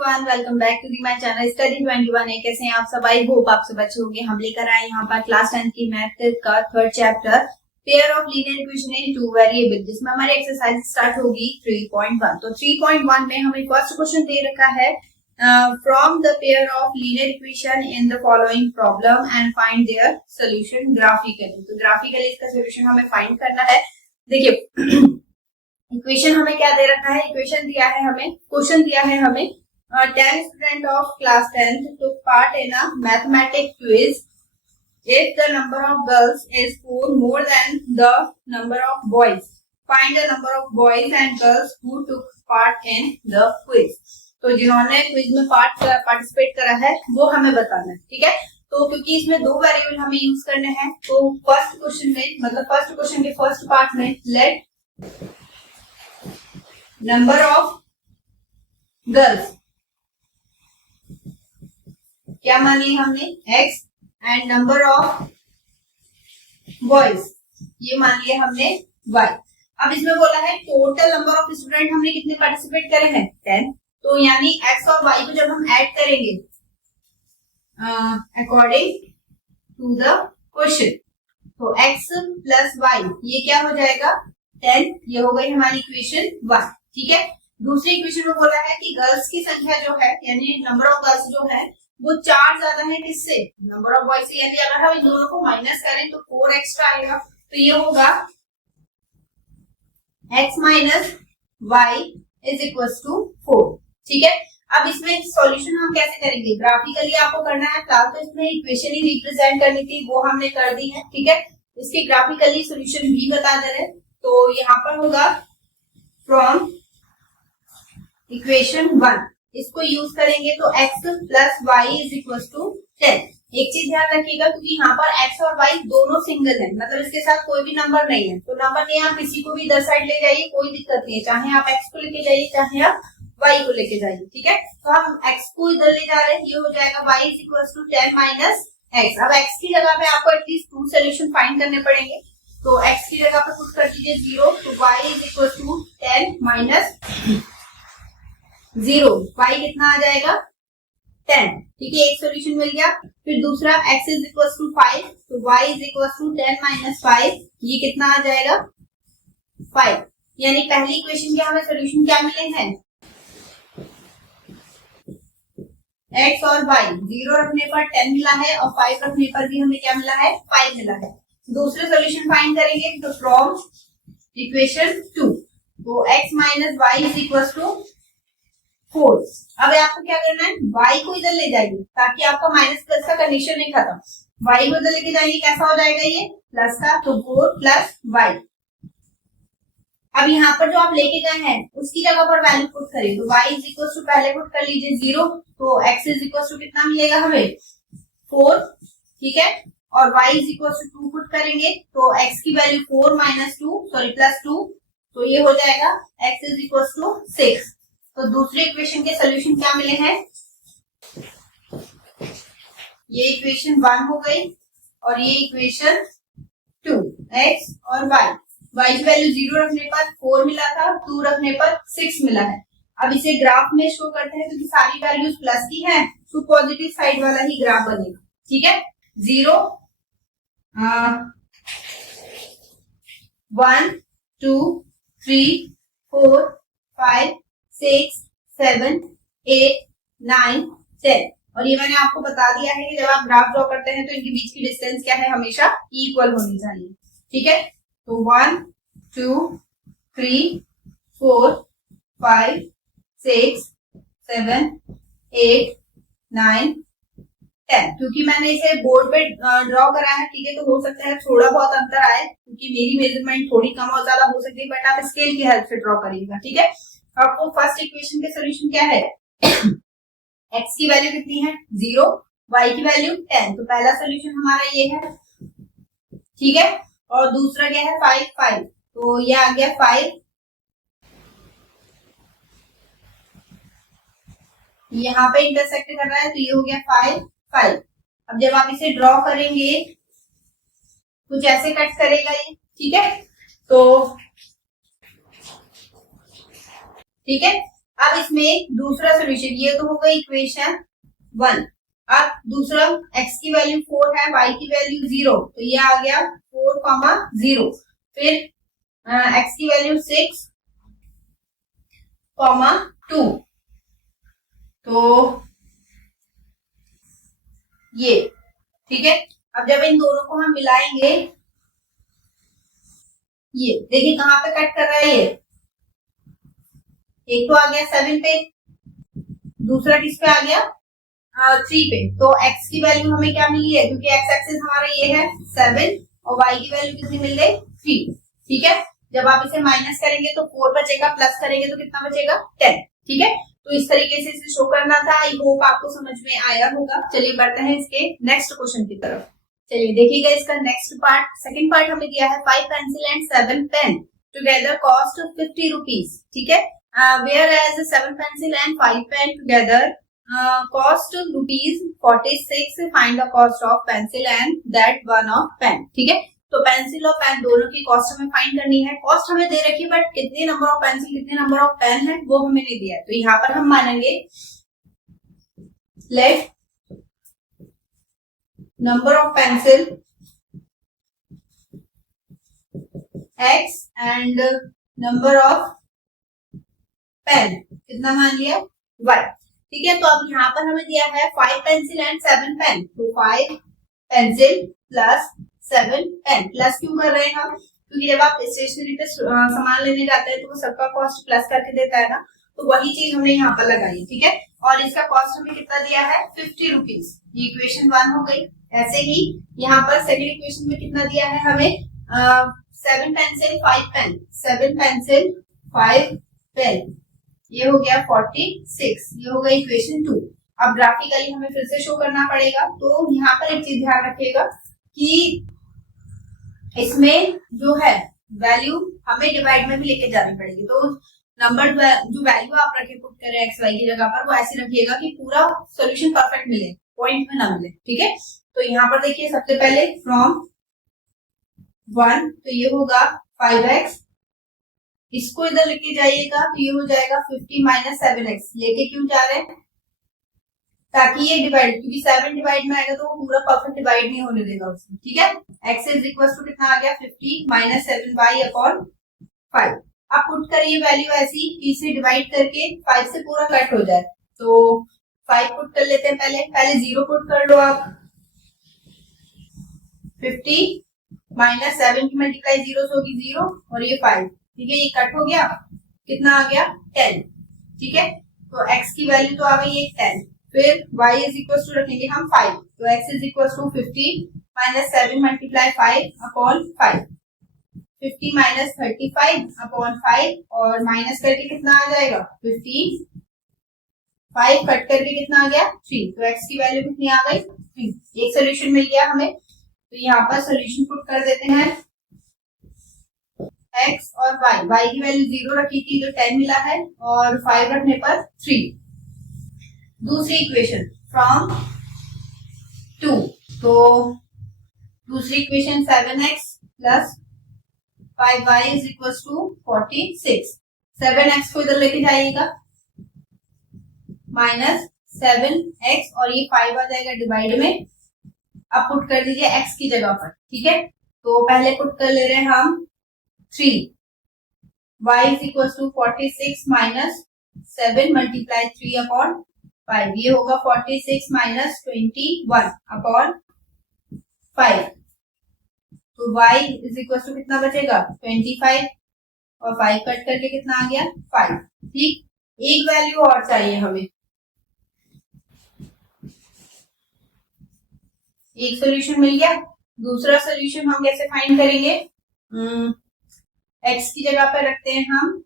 Everyone, welcome back to the my channel study 21। कैसे हैं आप सब? आई होप आप सब अच्छे होंगे। हम लेकर आए यहाँ पर क्लास 10 की मैथ का third chapter pair of linear equation in two variable, जिसमें हमारी एक्सरसाइज स्टार्ट होगी 3.1। तो 3.1 में हमें फर्स्ट क्वेश्चन दे रखा है from the pair of linear equation in the following problem and find their solution graphically. तो ग्राफिकली इसका सोल्यूशन हमें फाइंड करना है। देखिए इक्वेशन हमें क्या दे रखा है, इक्वेशन दिया है हमें, क्वेश्चन दिया है हमें 10 student of class 10 took part in a mathematics quiz. If the number of girls is 4 more than the number of boys, find the number of boys and girls who took part in the quiz. तो जिन्होंने quiz में participate करा है वो हमें बताना है, ठीक है। तो क्योंकि इसमें दो वेरिएबल हमें यूज करने हैं, तो फर्स्ट क्वेश्चन में मतलब फर्स्ट क्वेश्चन के फर्स्ट पार्ट में लेट नंबर ऑफ गर्ल्स क्या मान लिया हमने x and number of boys ये मान लिया हमने y। अब इसमें बोला है टोटल नंबर ऑफ स्टूडेंट हमने कितने पार्टिसिपेट करे हैं 10। तो यानी x और y को जब हम ऐड करेंगे अकॉर्डिंग टू द क्वेश्चन, तो x प्लस y ये क्या हो जाएगा 10। ये हो गई हमारी इक्वेशन 1, ठीक है। दूसरी इक्वेशन में बोला है कि गर्ल्स की संख्या जो है यानी नंबर ऑफ गर्ल्स जो है वो 4 ज्यादा है किससे, नंबर ऑफ बॉयज से। यानी अगर हम इन दोनों को माइनस करें तो 4 एक्स्ट्रा आएगा, तो ये होगा x minus y is equal to 4, ठीक है। अब इसमें सॉल्यूशन हम कैसे करेंगे, ग्राफिकली आपको करना है। फिलहाल तो इसमें इक्वेशन ही रिप्रेजेंट करनी थी, वो हमने कर दी है, ठीक है। इसके ग्राफिकली सॉल्यूशन भी बता दे रहे। तो यहाँ पर होगा फ्रॉम इक्वेशन 1, इसको यूज करेंगे तो x plus y is equal to 10। एक चीज ध्यान रखिएगा क्योंकि यहाँ पर x और y दोनों सिंगल है, मतलब इसके साथ कोई भी नंबर नहीं है। तो नंबर नहीं, आप किसी को भी इधर साइड ले जाइए, कोई दिक्कत नहीं है। चाहे आप x को लेके जाइए, चाहे आप y को लेके जाइए, ठीक है। तो हम x को इधर ले जा रहे हैं, ये हो जाएगा y is equal to 10 minus x। अब x की जगह पे आपको एटलीस्ट 2 सोल्यूशन फाइंड करने पड़ेंगे। तो x की जगह पे पुट कर दीजिए 0, तो y is equal to 10 minus 0, y कितना आ जाएगा 10, ठीक है। एक सोल्यूशन मिल गया। फिर दूसरा x इज इक्वल टू 5, तो y is equal to 10 minus 5, ये कितना आ जाएगा 5। यानी पहली इक्वेशन के हमें सोल्यूशन क्या मिले हैं, x और y 0 रखने पर 10 मिला है और 5 रखने पर भी हमें क्या मिला है 5 मिला है। दूसरे सोल्यूशन फाइंड करेंगे तो फ्रॉम इक्वेशन 2, तो x minus y is equal to 4। अब आपको क्या करना है, y को इधर ले जाइए ताकि आपका माइनस प्लस का कंडीशन नहीं खत्म। y को इधर लेके जाइए, कैसा हो जाएगा ये प्लस का, तो 4 प्लस y। अब यहाँ पर जो आप लेके गए हैं उसकी जगह पर वैल्यू पुट करिए, तो y इज इक्वल टू पहले पुट कर लीजिए 0, तो x इज इक्वल टू कितना मिलेगा हमें 4, ठीक है। और y is equal to 2 put करेंगे तो x की वैल्यू 4 माइनस 2 सॉरी प्लस 2, तो ये हो जाएगा x इज इक्वल टू 6। तो दूसरे इक्वेशन के सोल्यूशन क्या मिले हैं, ये इक्वेशन 1 हो गई और ये इक्वेशन 2, x और y की वैल्यू 0 रखने पर 4 मिला था, 2 रखने पर 6 मिला है। अब इसे ग्राफ में शो करते हैं क्योंकि सारी वैल्यूज प्लस की हैं, तो पॉजिटिव साइड वाला ही ग्राफ बनेगा, ठीक है। 0 1 2 3 4 5 6 7 8 9 10। और ये मैंने आपको बता दिया है कि जब आप ग्राफ ड्रॉ करते हैं तो इनके बीच की डिस्टेंस क्या है, हमेशा इक्वल होनी चाहिए, ठीक है। तो 1 2 3 4 5 6 7 8 9 10। क्योंकि मैंने इसे बोर्ड पे ड्रॉ करा है, ठीक है, तो हो सकता है थोड़ा बहुत अंतर आए क्योंकि मेरी मेजरमेंट थोड़ी कम और ज्यादा हो सकती है, बट आप स्केल की हेल्प से ड्रॉ करिएगा, ठीक है। आपको फर्स्ट इक्वेशन के सोल्यूशन क्या है x की वैल्यू कितनी है 0, y की वैल्यू 10, तो पहला सोल्यूशन हमारा ये है, ठीक है। और दूसरा क्या है 5, तो ये आ गया 5, यहाँ पे इंटरसेक्ट कर रहा है तो ये हो गया 5। अब जब आप इसे ड्रॉ करेंगे कुछ ऐसे कट करेगा ये, ठीक है। तो ठीक है, अब इसमें दूसरा सोल्यूशन, ये तो होगा इक्वेशन 1। अब दूसरा, x की वैल्यू 4 है, y की वैल्यू 0, तो ये आ गया 4,0। फिर x की वैल्यू 6,2, तो ये ठीक है। अब जब इन दोनों को हम मिलाएंगे, ये देखिए कहां पे कट कर रहा है, ये एक तो आ गया 7 पे, दूसरा किस पे आ गया 3 पे। तो x की वैल्यू हमें क्या मिली है, क्योंकि x एक्सिस हमारा ये है 7 और y की वैल्यू कितनी मिल गई 3। ठीक है, जब आप इसे माइनस करेंगे तो 4 बचेगा, प्लस करेंगे तो कितना बचेगा 10। ठीक है, तो इस तरीके से इसे शो करना था। आई होप आपको समझ में आया होगा। चलिए बढ़ते हैं इसके नेक्स्ट क्वेश्चन की तरफ। चलिए देखिएगा इसका नेक्स्ट पार्ट। सेकंड पार्ट हमें दिया है 5 pencil and 7 pen together cost 50 rupees. ठीक है, whereas 7 pencil and 5 pen together cost rupees 46। Find the cost of pencil and that one of pen. ठीक है, तो पेंसिल और पेन दोनों की कॉस्ट हमें फाइंड करनी है। कॉस्ट हमें दे रखी है, बट कितने नंबर ऑफ पेंसिल कितने नंबर ऑफ पेन है वो हमें नहीं दिया है। तो यहाँ पर हम मानेंगे let number of pencil x and number of pen कितना मान लिया y। ठीक है, तो अब यहाँ पर हमें दिया है 5 पेंसिल एंड 7 पेन, तो 5 पेंसिल प्लस 7 पेन। प्लस क्यों कर रहे हैं हम, क्योंकि जब आप स्टेशनरी पे सामान लेने जाते हैं तो वो सबका कॉस्ट प्लस करके देता है ना, तो वही चीज हमने यहाँ पर लगाई। ठीक है, और इसका कॉस्ट हमें कितना दिया है 50 रुपीज। ये इक्वेशन 1 हो गई। ऐसे ही यहाँ पर सेकंड इक्वेशन में कितना दिया है हमें 7 पेंसिल 5 पेन, 7 पेंसिल 5 पेन, ये हो गया 46। ये हो गया इक्वेशन 2। अब ग्राफिकली हमें फिर से शो करना पड़ेगा। तो यहाँ पर एक चीज ध्यान रखिएगा कि इसमें जो है वैल्यू हमें डिवाइड में भी लेके जानी पड़ेगी। तो नंबर जो वैल्यू आप रखे पुट करें एक्स वाई की जगह पर, वो ऐसे रखिएगा कि पूरा सॉल्यूशन परफेक्ट मिले, पॉइंट में ना मिले। ठीक है, तो यहाँ पर देखिए सबसे पहले फ्रॉम 1, तो ये होगा 5x, इसको इधर लेके जाइएगा तो ये हो जाएगा 50 माइनस 7x। लेके क्यों जा रहे हैं, ताकि ये डिवाइड, क्योंकि 7 डिवाइड में आएगा तो वो पूरा परफेक्ट डिवाइड नहीं होने देगा उसमें। ठीक है, x इज इक्वल टू कितना आ गया 50 माइनस 7y अपॉन 5। अब पुट करिए वैल्यू ऐसी कि इसे डिवाइड करके 5 से पूरा कट हो जाए। तो 5 पुट कर लेते हैं, पहले 0 पुट कर लो आप। 50 माइनस 7 की मल्टीप्लाई 0 होगी 0 और ये 5। ठीक है, ये कट हो गया, कितना आ गया 10। ठीक है, तो x की वैल्यू तो आ गई 10। फिर y इज इक्वल टू रखेंगे हम 5, तो x is equal to 50 minus 7 multiply 5 upon 5, 50 minus 35 upon 5, और माइनस करके कितना आ जाएगा 15, 5 कट करके कितना आ गया 3। तो x की वैल्यू कितनी आ गई 3। एक सोल्यूशन मिल गया हमें। तो यहाँ पर सोल्यूशन पुट कर देते हैं x और y की वैल्यू 0 रखी थी तो 10 मिला है, और 5 रखने पर 3। दूसरी इक्वेशन फ्रॉम 2, तो दूसरी equation 7x plus 5y is equal to 46। 7x को इधर लेके जाइएगा, माइनस 7x, और ये 5 आ जाएगा डिवाइड में। अब पुट कर दीजिए x की जगह पर। ठीक है, तो पहले पुट कर ले रहे हैं हम 3, y is equal to 46 minus 7 multiply 3 upon 5, ये होगा 46 माइनस 21 अपॉन 5। तो y इज इक्वल टू कितना बचेगा 25, और 5 कट करके कितना आ गया 5। ठीक, एक वैल्यू और चाहिए हमें। एक सोल्यूशन मिल गया, दूसरा सोल्यूशन हम कैसे फाइंड करेंगे, x की जगह पर रखते हैं हम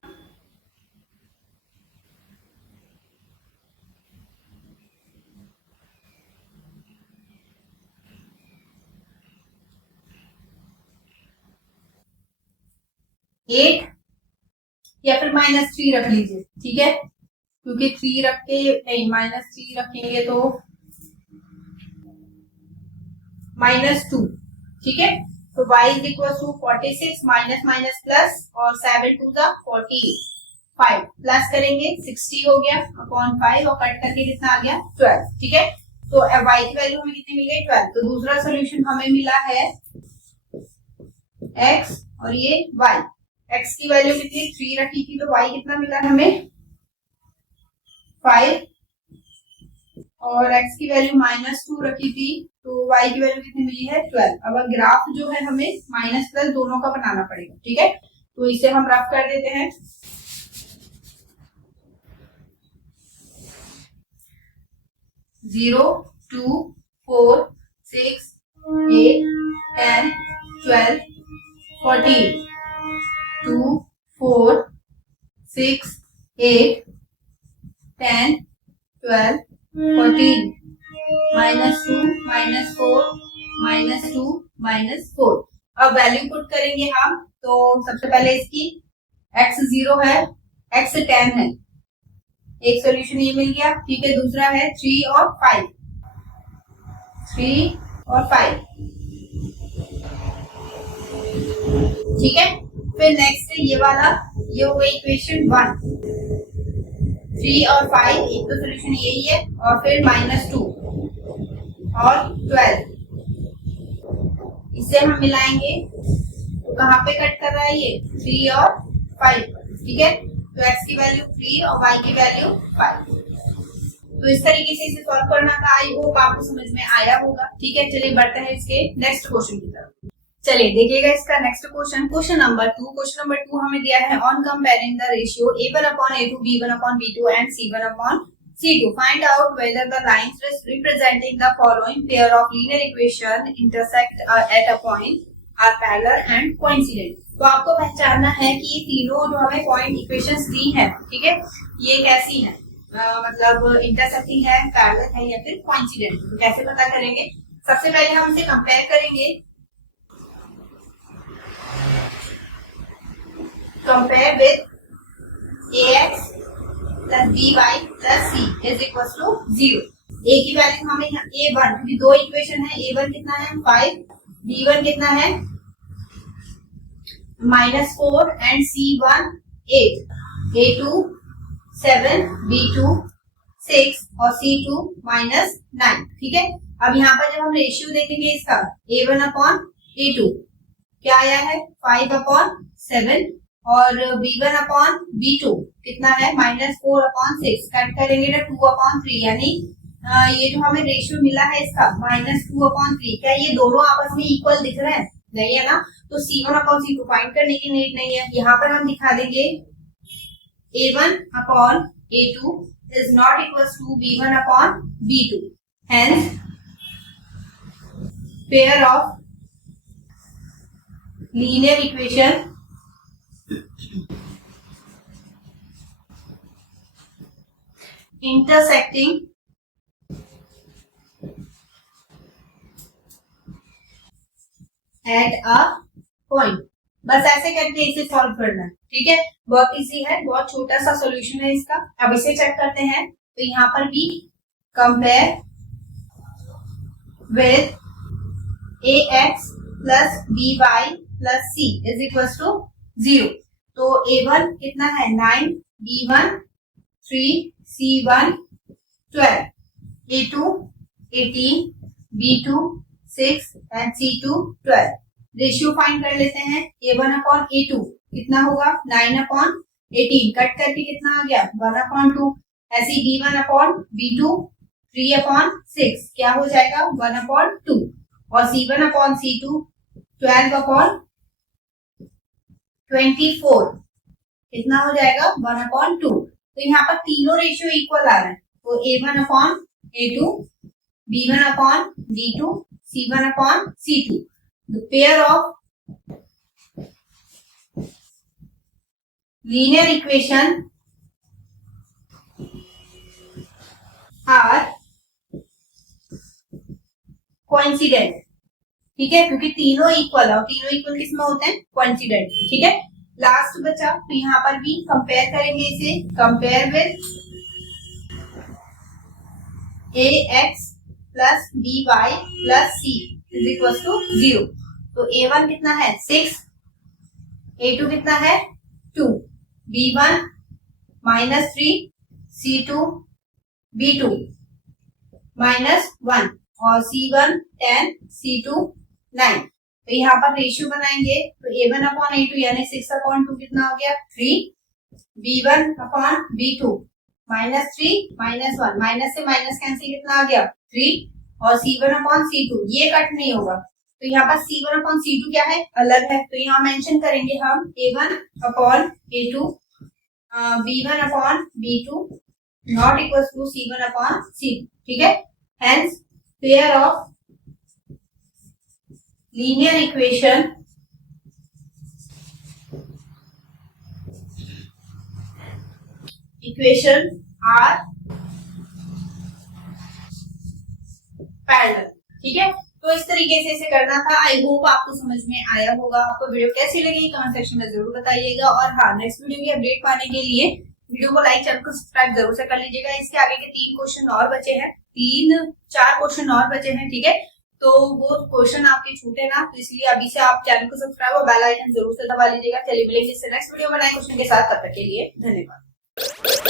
8 या फिर -3 रख लीजिए। ठीक है, क्योंकि 3 रख के नहीं, -3 रखेंगे तो -2। ठीक है, तो y is equal to 46 minus minus plus, और 7 टू द 48, 5 प्लस करेंगे 60 हो गया अपॉन 5 और कट करके कितना आ गया 12। ठीक है, तो y की वैल्यू हमें कितनी मिल गई 12। तो दूसरा सोल्यूशन हमें मिला है x और ये y। x की वैल्यू कितनी 3 रखी थी, तो y कितना मिला हमें 5 और x की वैल्यू -2 रखी थी, तो y की वैल्यू कितनी मिली है 12। अब ग्राफ जो है हमें माइनस प्लस दोनों का बनाना पड़ेगा। ठीक है, तो इसे हम रफ कर देते हैं। 0, 2, 4, 6, 8, 10, 12, 14, 2, 4, 6, 8, 10, 12, 14, -2, -4, -2, -4। अब वैल्यू पुट करेंगे हम, तो सबसे पहले इसकी x 0 है, x 10 है, एक सॉल्यूशन ये मिल गया। ठीक है, दूसरा है 3 और 5, 3 और 5। ठीक है, फिर नेक्स्ट ये वाला, ये हो गई इक्वेशन 1। 3 और 5 एक तो सॉल्यूशन यही है, और फिर -2 और 12, इसे हम मिलाएंगे। तो कहाँ पे कट कर रहा है ये 3 और 5। ठीक है, तो x की वैल्यू 3 और y की वैल्यू 5। तो इस तरीके से इसे सॉल्व करना था। आई होप आपको समझ में आया होगा। ठीक है, चलिए बढ़ते हैं इसके नेक्स्ट क्वेश्चन की तरफ। चलिए देखिएगा इसका next question, question number 2। Question number 2 हमें दिया है on comparing the ratio a1/a2, b1/b2 and c1/c2 find out whether the lines representing the following pair of linear equation intersect at a point are parallel and coincident. तो आपको पहचानना है कि ये तीनों जो हमें पॉइंट इक्वेशंस दी है, ठीक है, ये कैसी है, मतलब इंटरसेक्टिंग है, पैरेलल है या फिर कोइंसिडेंट। तो कैसे पता करेंगे? सबसे पहले हम इसे कंपेयर करेंगे। Compare with ax plus by plus c is equal to 0। a की वैल्यू हमें a1, क्योंकि दो इक्वेशन है, a1 कितना है 5, b1 कितना है -4 एंड c1 8, a2 7, b2 6 और c2 -9। ठीक है, अब यहाँ पर जब हम रेशियो देखेंगे इसका a1/a2 क्या आया है 5/7 और b1/b2 कितना है -4/6। कट करेंगे ना 2/3, यानी ये जो हमें रेशियो मिला है इसका -2/3। क्या ये दोनों आपस में इक्वल दिख रहे हैं? नहीं है ना, तो c1/c2 फाइंड करने की नीड नहीं है। यहाँ पर हम दिखा देंगे a1/a2 is not equals to b1/b2, hence pair of linear equation intersecting at a point। बस ऐसे करके इसे सॉल्व करना है। ठीक है, बहुत इजी है, बहुत छोटा सा सॉल्यूशन है इसका। अब इसे चेक करते हैं। तो यहाँ पर भी compare with ax plus by plus c is equal to 0। तो a1 कितना है 9, b1 3, c1 12, a2 18, b2 6 and c2 12। Ratio find कर लेते हैं। a1/a2 कितना होगा 9/18, कट करके कितना आ गया 1/2। ऐसे b1/b2 3/6 क्या हो जाएगा 1/2 और c1/c2 12/24 कितना हो जाएगा 1/2। तो यहाँ पर तीनों रेशियो इक्वल आ रहे हैं। तो a1/a2, b1/b2, c1/c2। The pair of linear equation are coincident। ठीक है, क्योंकि तीनों इक्वल है और तीनों इक्वल किसमें होते हैं कोइंसिडेंट। ठीक है, लास्ट बचा, तो यहाँ पर भी कंपेयर करेंगे इसे। Compare with ax plus by plus c is equal to 0। तो a1 कितना है 6, a2 कितना है 2, b1 -3 C2 B2 -1 और C1 10 C2 9। तो यहाँ पर रेशियो बनाएंगे तो A1 अपॉन A2 यानी 6 अपॉन 2 कितना हो गया 3, B1 अपॉन B2 -3 -1, माइनस से माइनस कैंसिल कितना आ गया 3 और C1 अपॉन C2 ये कट नहीं होगा तो यहाँ पर C1 अपॉन C2 क्या है अलग है तो यहाँ मेंशन करेंगे हम A1 upon A2 B1 upon B2 not equal to C1 upon C2। ठीक है, hence pair of linear equation are parallel. ठीक है, तो इस तरीके से इसे करना था। आई होप आपको समझ में आया होगा। आपको वीडियो कैसी लगी कमेंट सेक्शन में जरूर बताइएगा और हाँ, नेक्स्ट वीडियो की अपडेट पाने के लिए वीडियो को लाइक चैनल को सब्सक्राइब जरूर से कर लीजिएगा। इसके आगे के 3 क्वेश्चन और बचे हैं, 3-4 क्वेश्चन और बचे हैं। ठीक है, तो वो क्वेश्चन आपके छूटे ना, तो इसलिए अभी से आप चैनल को सब्सक्राइब और बेल आइकन जरूर से दबा लीजिएगा। चलिए मिलेंगे इससे नेक्स्ट वीडियो में नए क्वेश्चन के साथ, तब तक के लिए धन्यवाद।